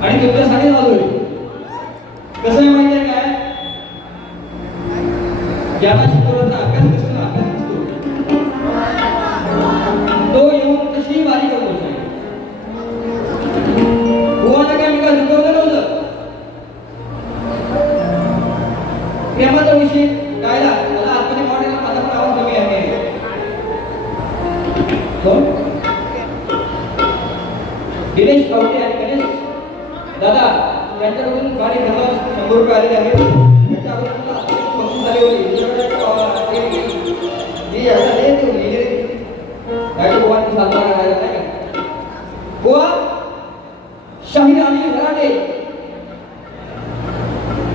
आणि तुमच्यासाठी आलोय. कसं आहे माहिती आहे काय, ज्याला शिकवण्याचा अभ्यास दिसतो ना, अभ्यास दिसतो तो येऊन कशी वारी करतो साहेब. बुवाला काय मी काय शिकवलं नव्हतं. प्रेमाचा विषय गायला मला आतमध्ये मॉडेलला माझा पण आवाज कमी आहे. दिनेश आवटे आणि गणेश दादा यांच्याकडून गाडी घ्यायला 100 रुपये आलेले आहेत. त्याच्या अगोदर बक्षीस आले होते. गाडी गोवाची चालणार आहे नाही का. गोवा शाहीर आणि घराटे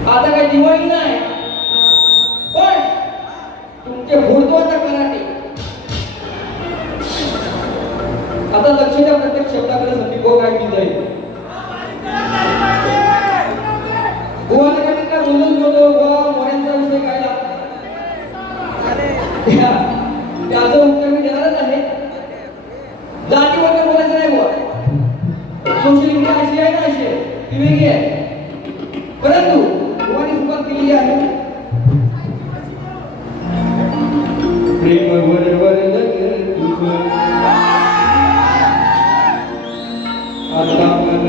आता काही दिवाळी नाही, पण तुमचे फोडतो आता कराटे. आता लक्ष द्या प्रत्येक शब्दाकडे. संदीप भाऊ काय की जाईल गोवाला काय काय बोलून बोलतो. गोवा मोऱ्यांचा विषय काढला त्याचं उत्तर मी देणारच आहे. जातीबद्दल बोलायचं नाही. गोवा सोशल मीडिया अशी आहे ना, अशी ती वेगळी आहे, परंतु गोवाने सुरुवात केलेली आहे. प्रेम वरवर आता मन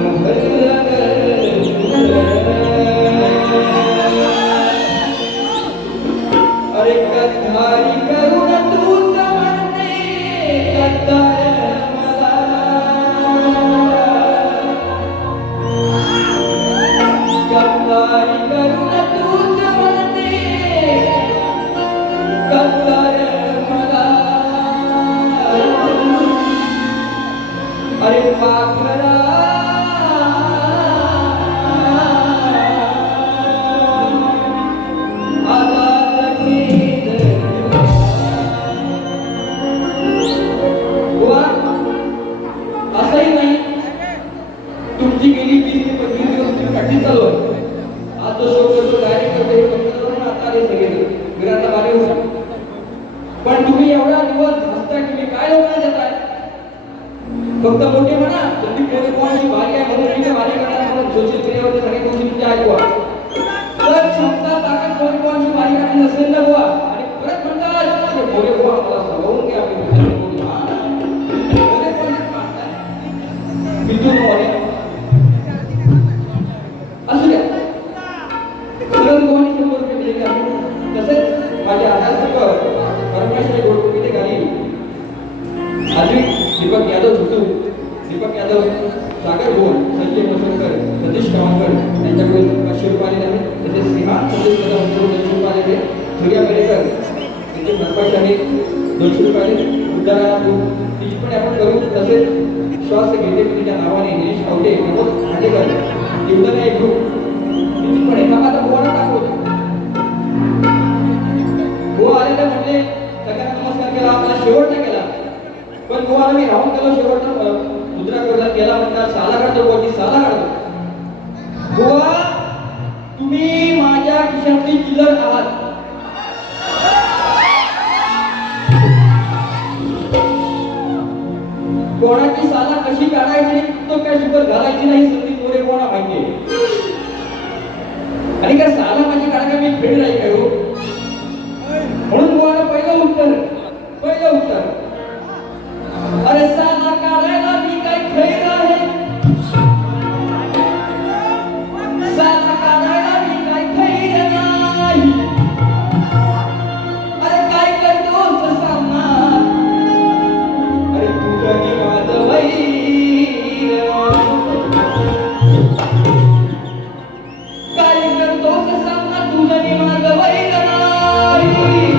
अरे कधारी करुण तूच म्हणते कधार मला. कधारी करुण तूच म्हणते कधार मला. अरे पाखरा पण तुम्ही एवढा दिवस हसताय, तुम्ही काय लोकांना देताय. फक्त मोठे म्हणा संदीप मोरे कोणाची भारी आहे म्हणून मी भारी करणार म्हणून सोशल मीडियावर सगळे गोष्टी तुमच्या ऐकवा. तर क्षमता ताकद मोरे कोणाची भारी करायची नसेल ना बुवा, आणि परत म्हणतात मोरे बुवा मला सांगून घ्या मोरे कोणाची मारताय बिंदू मोरे असू द्या. सरळ गोवानी 100 रुपये दिलेले आहेत. तसेच माझ्या आधार परमेश्वर गोडकुटीने गाली अद्विक दीपक यादव झुटू, दीपक यादव, सागर भोन, संजय मसोलकर, सतीश कामकर यांच्याकडून 500 रुपये आलेले आहेत. तसेच श्रीमान सतीश कदम 200 रुपये आलेले. सूर्या मेरेकर यांचे सरपंचाने 200 रुपये आले. उद्धारा तिची पण आपण करू. तसेच श्वास घेते तिच्या नावाने निलेश आवटे, मनोज खांडेकर, जीवदाना एक ग्रुप तिची पण एका माझा गोवाला टाकतो. गोवा आलेला म्हणजे सगळ्यांना नमस्कार केला, आपला शेवटचा केला. पण गोवाला मी राहून गेलो शेवटचा मुद्रा करला केला म्हणतात साला काढतो गोवाची साला काढतो. गोवा तुम्ही माझ्या खिशातली चिल्लर आहात. कोणाची साला कशी काढायची तो काय शुगर घालायची नाही संदीप मोरे कोणा माहिती. आणि काय साला माझी काढायला मी फेड नाही काय हो. म्हणून गोवाला पहिलं उत्तर अरे साला काढायला मी काय खैर आहे. साला काढायला मी काय खैर नाही. अरे काय करतोस सांगणार. अरे तुझं मी माझं वैर. काय करतोस सांगणार तुझं मी माझं वैर नाही.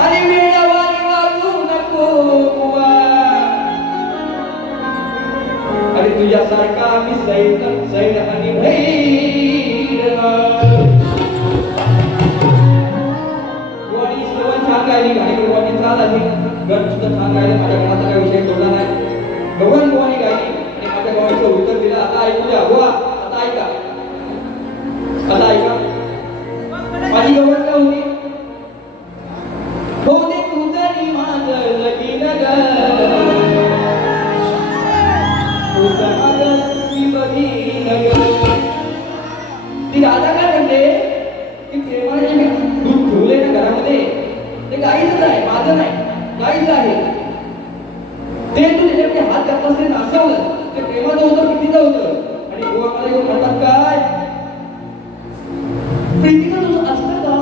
आणि वेळावारी वागू नको बुवा. अरे तुझ्यासारखा आम्ही सैन आणि भैर. गोवानी श्रवण छान गायली गाणी भगवानची चाल आली गण सुद्धा छान गायले माझ्या गणाचा काही विषय तोडला नाही भगवान भगवानी गायली आणि माझ्या गावाचं उत्तर दिलं आता ऐकू द्या बुवा आता ऐका माझी गवत का होती होते तुझनी माझं लगीन ग तुझं माझं मी बघीन ग ती राधा काय म्हणते की प्रेमाने जे दूध ठेवले ना घरामध्ये ते गाईचं आहे माझं नाही गाईचं आहे ते तू त्याच्याकडे हात घातलास ते नासावलं ते प्रेमाचं होतं प्रीतीचं होतं आणि बुवा मला येऊन म्हणतात काय प्रीतीचं तुझं असतं का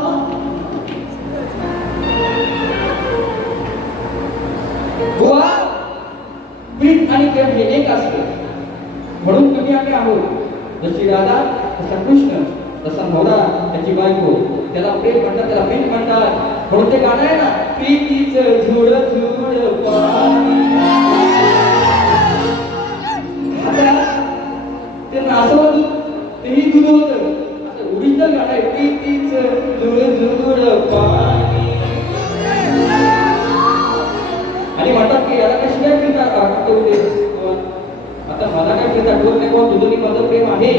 बुवा प्रीत आणि प्रेम हे एक असते म्हणून तुम्ही आम्ही आहोत जशी राधा तसा कृष्ण तसा नवरा त्याची बायको त्याला प्रेम म्हणतात त्याला प्रीत म्हणतात म्हणून ते गाणं आहे ना प्रीतीचं झुळ झुळ पाणी ते नासवं दूध तेही दूध होतं ओरिजिनल गाणं आहे प्रीतीचं झुळ झुळ पाणी आणि म्हणतात की याला कशी काय प्रीत आता मला काय प्रीत आठवत नाही कोण तुझं माझं प्रेम आहे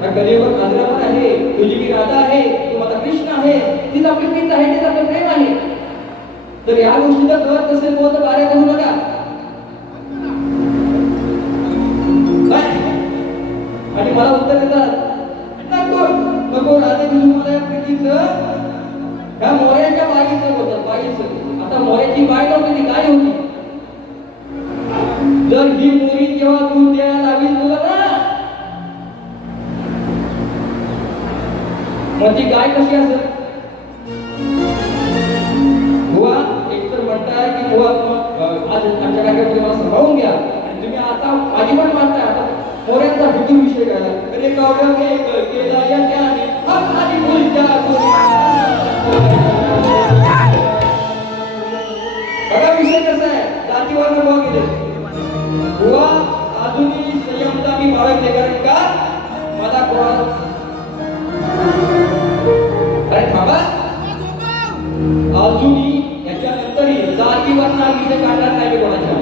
त्या कलियुगात नाजरा पण आहे तुझी की राधा आहे तू माझा कृष्ण आहे तीच आपली प्रीत आहे तीच आपलं प्रेम आहे तर या गोष्टी जर कळत नसेल तर बाऱ्या करू नका आणि मला उत्तर देतात नको नको राधे तुझं मला प्रीतीचं ह्या मोऱ्याच्या बाईचं होतं बाईचं आता मोऱ्याची बाई नव्हती ती गाय होती जर ही मोरी जेव्हा दूध द्यायला लागेल तुला ना मग ती गाय कशी असेल बुवा एक तर म्हणताय की बुवा आज आमच्या कार्यक्रमात मला सांभाळून घ्या आणि तुम्ही आता माझी पण मानताय आता मोऱ्यांचा फितूर विषय घ्यायला अरे कावड्या एक केला या त्याने आपली बोलत्या बघा विषय कसा आहे जातीवर बुवा गेले बुवा अजूनही संयमता मी बाळगले कारण का मला कोण अरे थांबा अजूनही याच्यानंतरही जातीवर विषय काढणार नाही मी कोणाच्या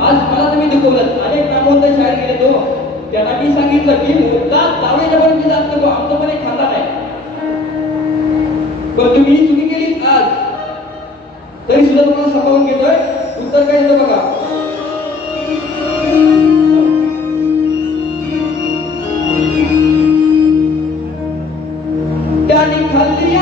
आज मला तुम्ही दुखवलं अनेक नामवंत शायर गेले तो त्यांना मी सांगितलं की मुद्दात लावण्याच्या पर्यंत जात नको आमचं पण एक खानदान आहे पण तुम्ही ही चुकी केली आज तरी सुद्धा तुम्हाला सांभाळून घेतोय उत्तर काय येतं बघा त्याने खाल्ली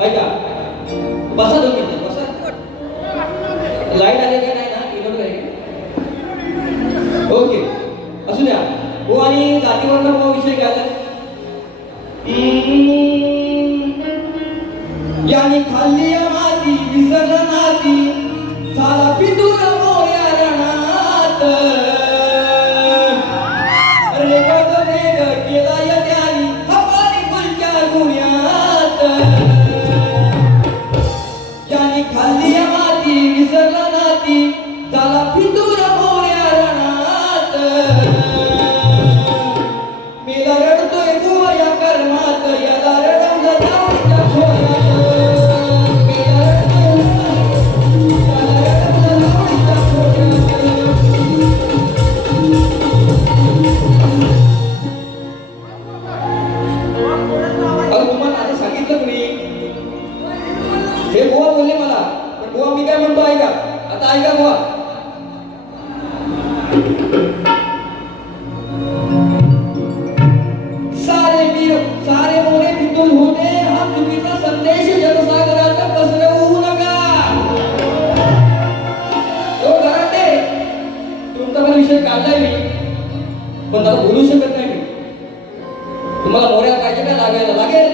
ऐका बसा दोन मिनिटं बसा लाईट आले का नाही ना इन्व्हर्टर आहे ओके असू द्या हो आणि जातीवरचा विषय घ्यायला याने खाल्ली माती विसरलं नाती झाला पितूर मोया रणात रेग रेग केला या त्यानी हवानी फुलच्या गुण्यात याने खाल्ली माती विसरलं नाती झाला पितूर मोया रणात मेला रडतोय बुवा या कर्मात याला रडवलं जाऊच्या खोऱ्यात हे बुवा बोलले मला सारे वीर सारे मोरे फितूर होते हा चुकीचा संदेश जनसागरात पसरवू नका. तो घराटे तुमचा पण विषय काढलाय मी, पण त्याला बोलू शकत नाही मी. तुम्हाला मोऱ्या पाहिजे का लागायला लागेल,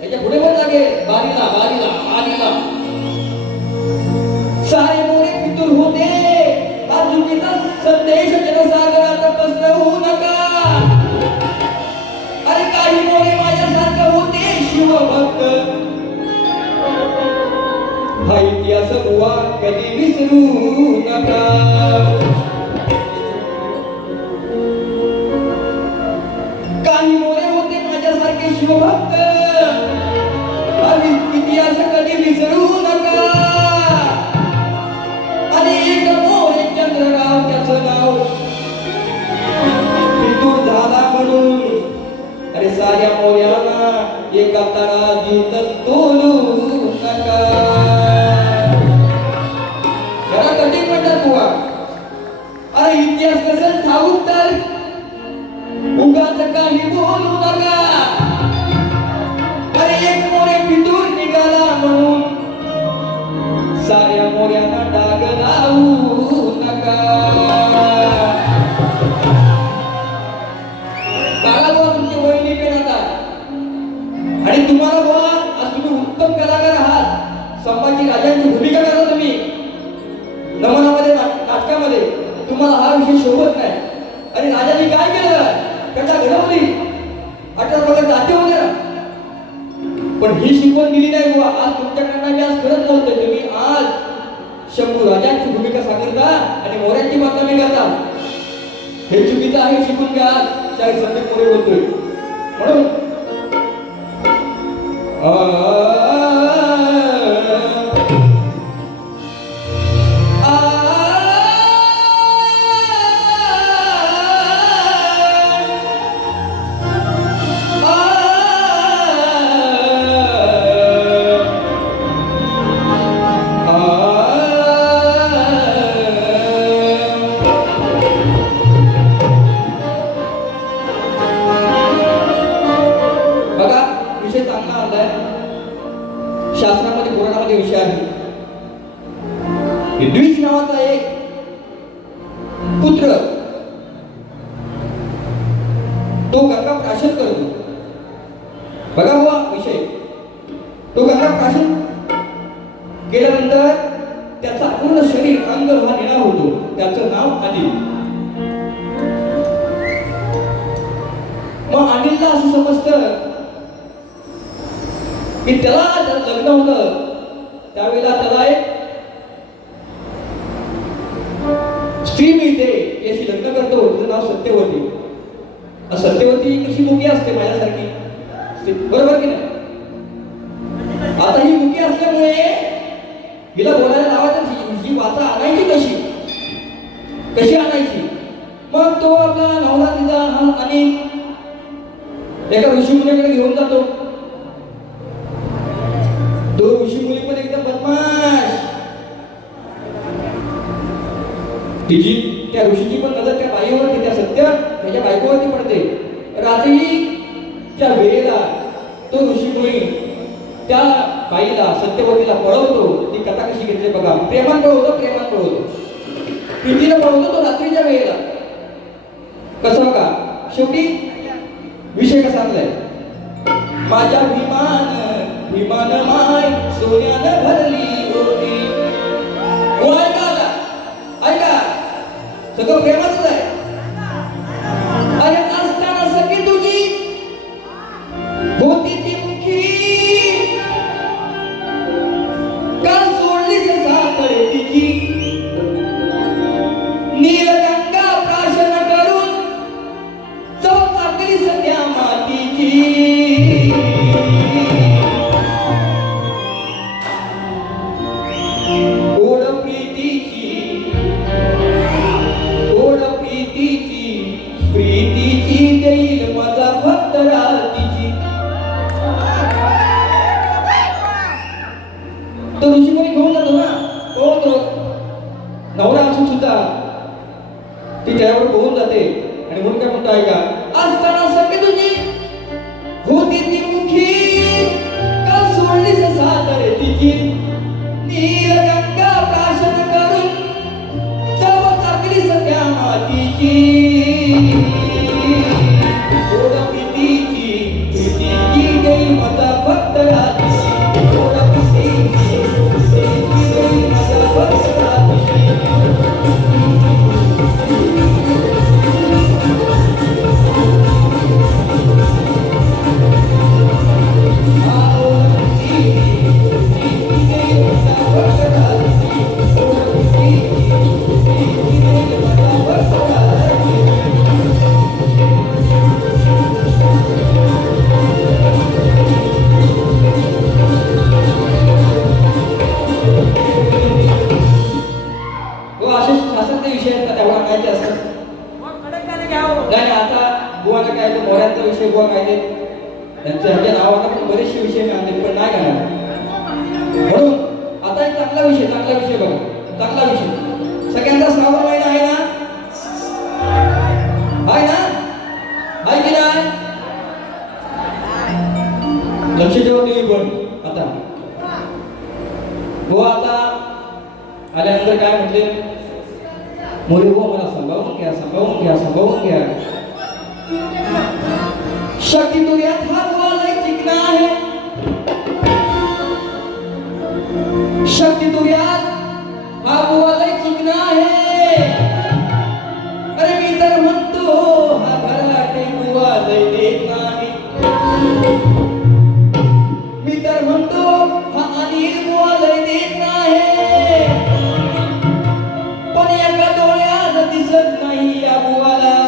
त्याच्या पुढे पण लागेल. बारीला बारीला बारीला सारे मोरे फितूर होते हा चुकीचा संदेश जनसागरात पसरवू नका. अरे काही मोरे माझ्यासारखं होते शिवभक्त, हा इतिहास बुवा कधी विसरू नका. काही मोरे होते माझ्यासारखे शिवभक्त, हा इतिहास कधी विसरू नका. आणि एक मोरे चंद्रराव त्याचं नाव फितूर झाला म्हणून अरे साऱ्या मोऱ्यांना एका तराजीत तोलू नका. जरा कधी म्हणतात बुवा, अरे इतिहास कसं ठाऊक तर उगाच काही बोलू नका. अरे एक मोरे फितूर निघाला म्हणून साऱ्या मोऱ्यांना डाग लावू नका. काला बुवा तुमची वहिनी पेन आता, आणि तुम्हाला बुवा आज तुम्ही उत्तम कलाकार आहात, संभाजी राजांची भूमिका करता तुम्ही नमनामध्ये नाटकामध्ये, तुम्हाला हा विषय शोभत नाही. आणि राजांनी काय केलं, कथा घडवली, 18 पगार जाते होते ना, पण ही शिकवण दिली नाही बुवा. आज तुमच्याकडनं मी आज खरंच बोलतोय, तुम्ही आज शंभू राजांची भूमिका साकारता आणि मोऱ्यांची बातमी करता, हे चुकीचं आहे. शिकून घ्या. शाहीर संदीप मोरे बोलतोय म्हणून शास्त्रामध्ये पुराणामध्ये विषय आहे. द्विज नावाचा एक पुत्र तो गंगा प्राशन करतो. बघा बुवा विषय, तो गंगा प्राशन केल्यानंतर त्याचा पूर्ण शरीर अंग हा निळा होतो. त्याचं नाव अनिल. मग अनिलला असं समजतं की त्याला लग्न होतं, त्यावेळेला त्याला एक स्त्री मिळते, याशी लग्न करतो. तिचं नाव सत्यवती. सत्यवती कशी मुकी असते माझ्यासारखी, बरोबर की नाही. आता ही मुकी असल्यामुळे हिला बोलायला लावायचं, ही वाचा आणायची कशी कशी आणायची. मग तो आपला नवरा तिचा आणि एका ऋषीमुनीकडे घेऊन जातो. तो ऋषीमुनी पण एकदम बदमाश. तिची त्या ऋषीची पण नजर त्या बाईवरती, त्या सत्य त्याच्या बायकोवरती पडते. रात्रीच्या वेळेला तो ऋषीमुनी त्या बाईला सत्यवतीला पळवतो. ती कथा कशी घेतली बघा. प्रेमान पळवतो, प्रेमान पळवतो, प्रीतीनं पळवतो तो रात्रीच्या वेळेला. कसं बघा, शेवटी विषय कसा आणलाय. माझ्या विमान माय सोन्यानं भरली होती. ऐका सगळं प्रेमाच आहे. अरे असताना सखी तुझी होती ती मुखी, का सोडलीस सापडे तिची. नीलगंगा प्राशन करून चौकाकली सध्या मातीची. प्रीतीची देईल माझा भक्त रातीची. तो ऋषीमुनी घेऊन जातो ना, तो नवरा असून सुद्धा ती त्यावर पोहून जाते आणि म्हणून काय म्हणतो ऐका, असताना सखे तुझी होती ती मुखी, का सोडलीस सादर तिची, नील गंगा प्राशन करून चव टाकली सख्या मातीची, ओढ प्रीतीची प्रीतीची देई माझा भक्त राती, ओढ प्रीतीची प्रीतीची देई माझा भक्त राती. त्यांच्या नावाला पण बरेचसे विषय मी आणले पण नाही करणार. म्हणून आता एक चांगला विषय बघा, चांगला विषय. सगळ्यांचा श्रावण महिना आहे ना? आहे ना? आहे की नाही? लक्ष ठेवा तुम्ही पण. आता हो, आता आल्यानंतर काय म्हटले, मोरे हो मला सांभाळून घ्या. शक्ती तुझ्यात हा बोलाय चिकना आहे, शक्ती तुझ्यात हा बोलाय चिकना आहे. अरे मी तर म्हणतो हा भराटे बुवा लय देत नाही, मी तर म्हणतो हा अनिल बुवा लय देत नाही, पण एका डोळ्यानं दिसत नाही या बुवाला.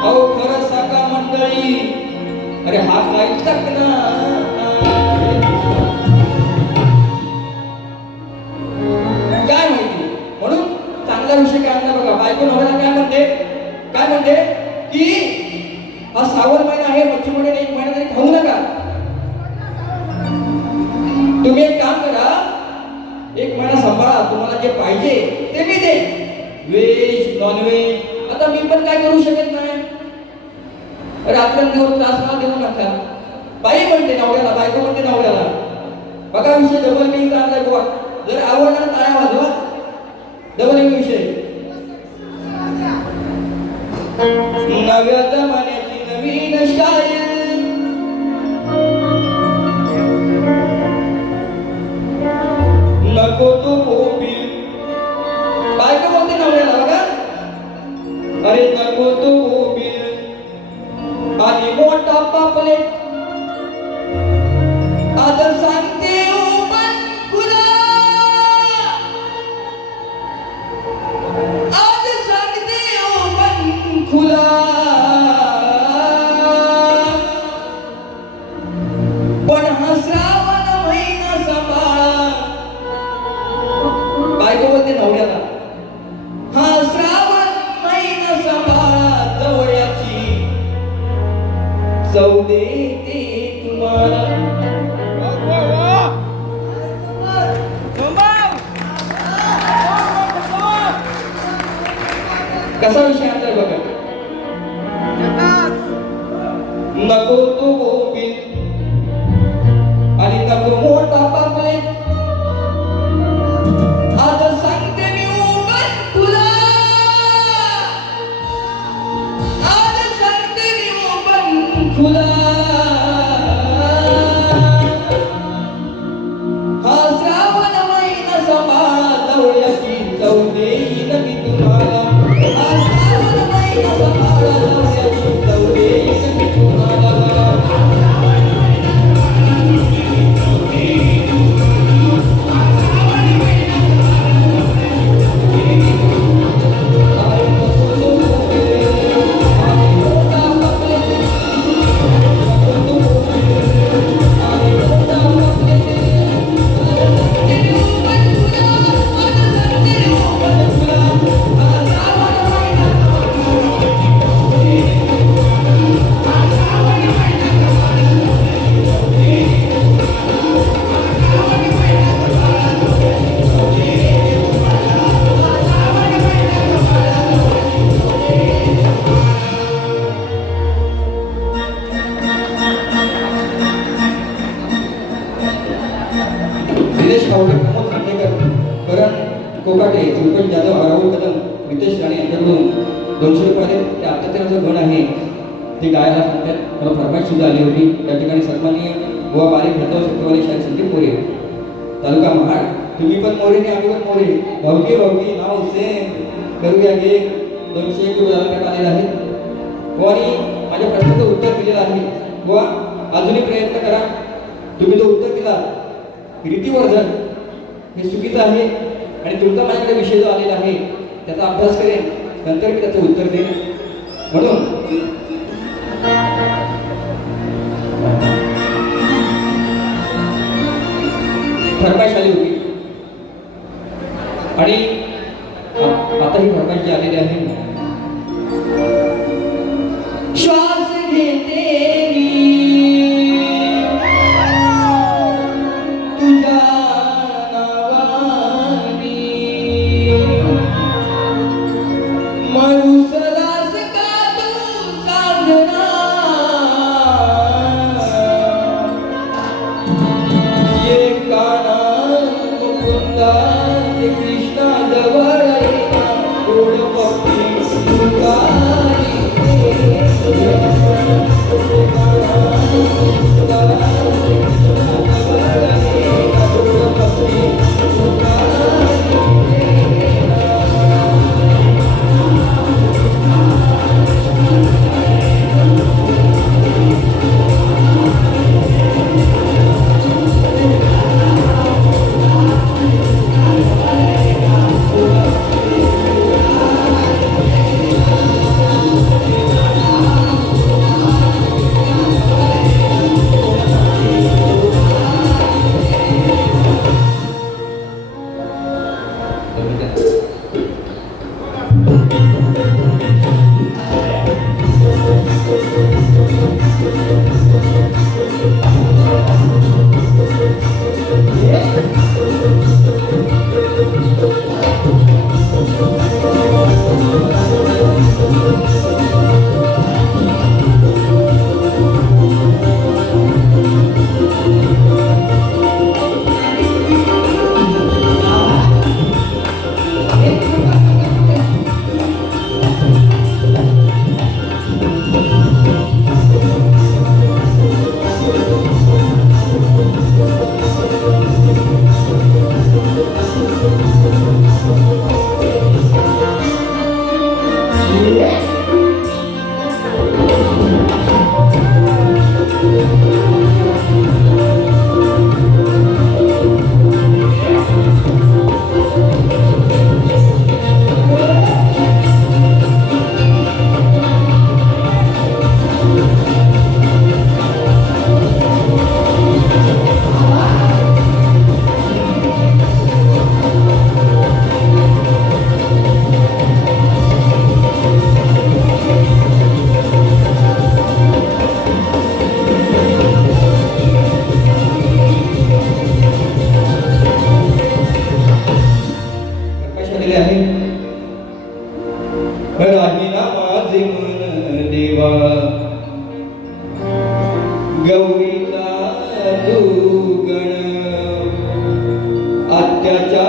अहो खरं सांगा मंडळी, अरे हा काय ना काय माहिती. म्हणून चांगला विषय काय आणला बघा. बायको नवऱ्याला काय म्हणते की हा श्रावण महिना आहे, मच्छी मध्ये एक महिना तरी खाऊ नका. तुम्ही एक काम करा, एक महिना सांभाळा, तुम्हाला जे पाहिजे ते मी दे, व्हेज नॉनव्हेज. आता मी पण काय करू शकत नाही, रात्रंदिवस त्रास देऊ नका. बाई म्हणते नवऱ्याला, बायको म्हणते नवऱ्याला. बघा विषय डबल मिनिंग आणलाय बुवा. जर आवडला टाळ्या वाजवा. डबल मिनिंग विषय. नव्या जमान्याची नवीन स्टाईल, नको तो बोंबील. बायको म्हणते नवऱ्याला बघा, अरे नको तो बोंबील आणि मोठा पापलेट. आज सांगते पण खुला, आज सांगते पण खुला, पण हा श्रावण महिना सांभाळा. बायको बोलते नवऱ्याला, हा श्रावण महिना सांभाळा, जवळची चव देते तुम्हाला. कसा विषय आणलाय बघा. नको तो बोंबील आणि नको मोठा पापलेट. आज सांगते मी उगाच तुला, आज सांगते मी उगाच तुला. हा श्रावण महिना सांभाळा, जवळची चव देईन मी तुम्हाला. हा श्रावण महिना करण कोकाटे, रुपेश जाधव, राहुल कदम, रितेश राणे यांच्याकडून 200 रुपये ते अत्याचाराचं गण आहे ते गायला सांगतात. मला फरमाईश सुद्धा आली होती. त्या ठिकाणी सन्माननीय गोवा बारीक भेटव शक्तीवाली शाहीर संदीप मोरे, तालुका महाड. तुम्ही पण मोरे आणि आम्ही पण मोरे, भाऊकी भाऊकी नाव सेम, करूया गे. 201 रुपये देण्यात आलेला आहे. गोवानी माझ्या प्रश्नाचं उत्तर दिलेलं आहे. गोवा अजूनही प्रयत्न करा. तुम्ही जो उत्तर दिला रीतिवर्धन हे चुकीचं आहे आणि तुमचा माझ्याकडे विषय जो आलेला आहे त्याचा अभ्यास करेन, नंतर मी त्याचं उत्तर देईन. म्हणून फरमाईश आली होती आणि आता ही फरमाईश जी आलेली आहे. श्वास घेते तुझ्या नावानी, मरुसलास का तू साधना, ये काना मुकुंदा ये कृष्णा जवळ येना, गोड पक्षी तुकारी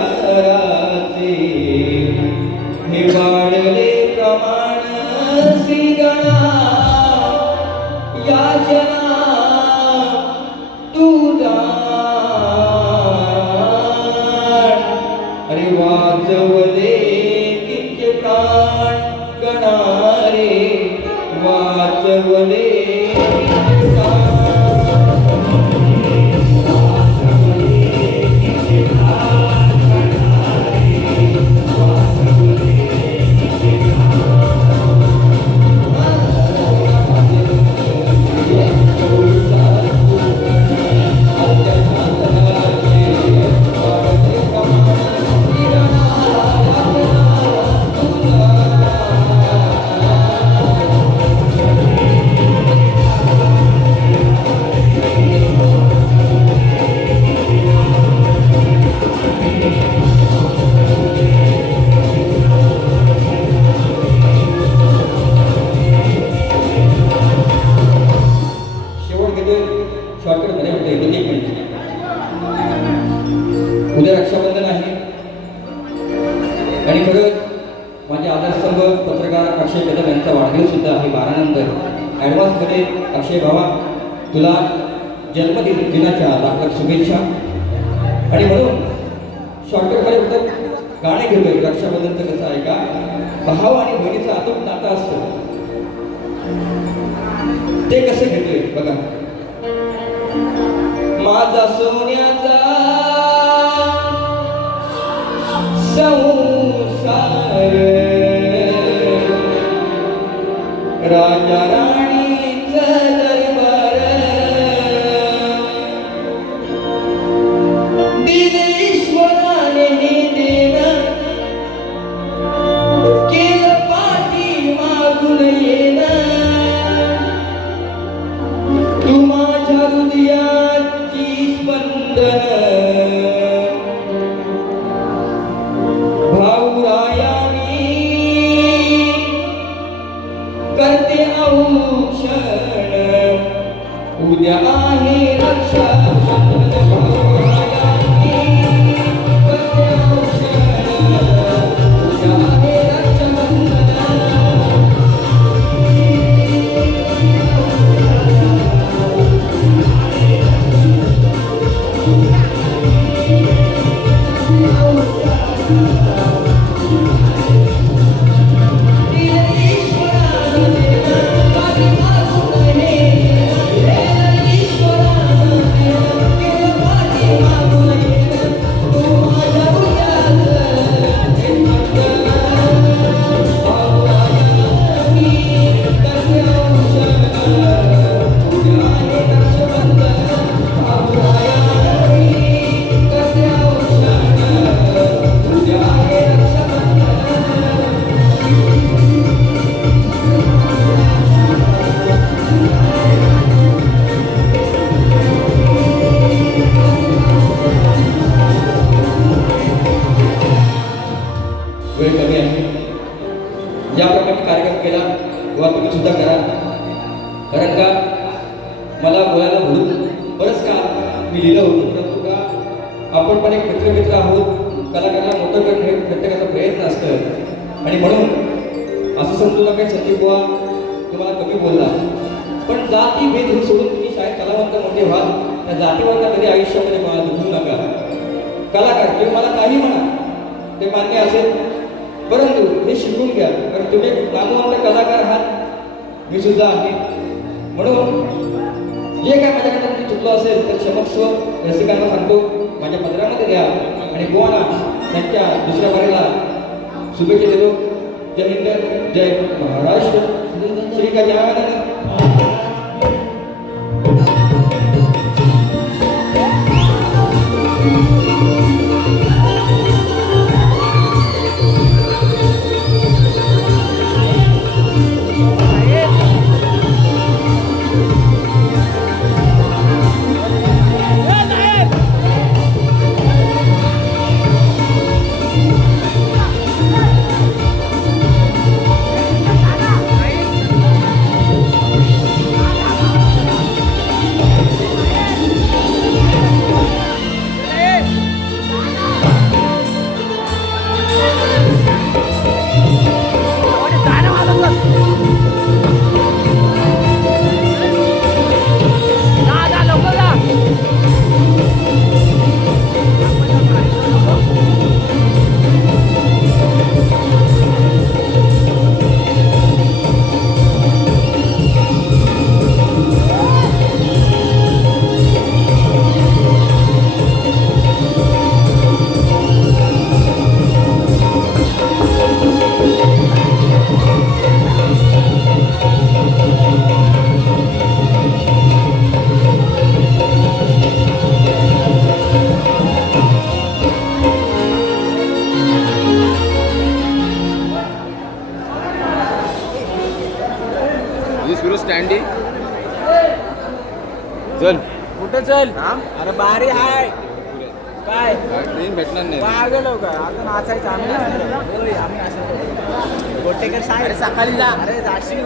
अत्याचाराचे हे वाढले प्रमाण श्रीगणा, याचना तू जाण. अरे वाचवले किती प्राण गणा रे, वाचवले आणि खरंच माझे आदर्शस्तंभ पत्रकार अक्षय कदम यांचा वाढदिवस सुद्धा आहे 12 नंतर. ॲडव्हान्समध्ये अक्षय भावा तुला जन्मदिनाच्या लाख शुभेच्छा. आणि म्हणून शॉर्टकटमध्ये फक्त गाणे घेतोय. रक्षाबंधनचं कसं आहे का, भाव आणि बहिणीचं अतूट नातं असतं, ते कसं घेतोय बघा. माझा सोन्याचा संसार राजा राणीचं दरबार दिलेश्वराने देणं केलं पाठी मागून येणं. तू माझ्या हृदयाची स्पंदन करते औषण. उद्या आहे रक्षाबंधन भावरायांनी करते औषण. उद्या आहे रक्षाबंधन. वेळ कमी आहे. ज्या प्रकारे कार्यक्रम केला व तुम्ही सुद्धा करा. कारण का मला बोलायला म्हणून बरंच का मी लिहिलं होतं, परंतु का आपण पण एक मित्र आहोत. कलाकारांना मोठं करणं हे प्रत्येकाचा प्रयत्न असतं. आणि म्हणून असं समजू नका संदीप बुवा तुम्हाला कमी बोलला, पण जाती भेद हे सोडून तुम्ही शाळेत कलावंत मोठे व्हाल. त्या जातीवरला कधी आयुष्यामध्ये मला दुखू नका. कलाकार तुम्ही मला काही म्हणा, ते मान्य असेल, परंतु हे शिकून घ्या. कारण तुम्ही नामवंत कलाकार आहात, मी सुद्धा आहे. म्हणून जे काय माझ्याकडे तुम्ही चुकलं असेल तर क्षमस्व रसिकांना सांगतो, माझ्या पदरामध्ये द्या. आणि गोवाना त्यांच्या दुसऱ्या वारीला शुभेच्छा देतो. जय हिंद, जय महाराष्ट्र, श्री गजानन. स्टँडी चल कुठे चल? अरे बारी हाय काय ट्रेन भेटणार नाही. गेलो का आता नाचायचं आम्ही गोटेकर साहेब सकाळी जा. अरे जाशील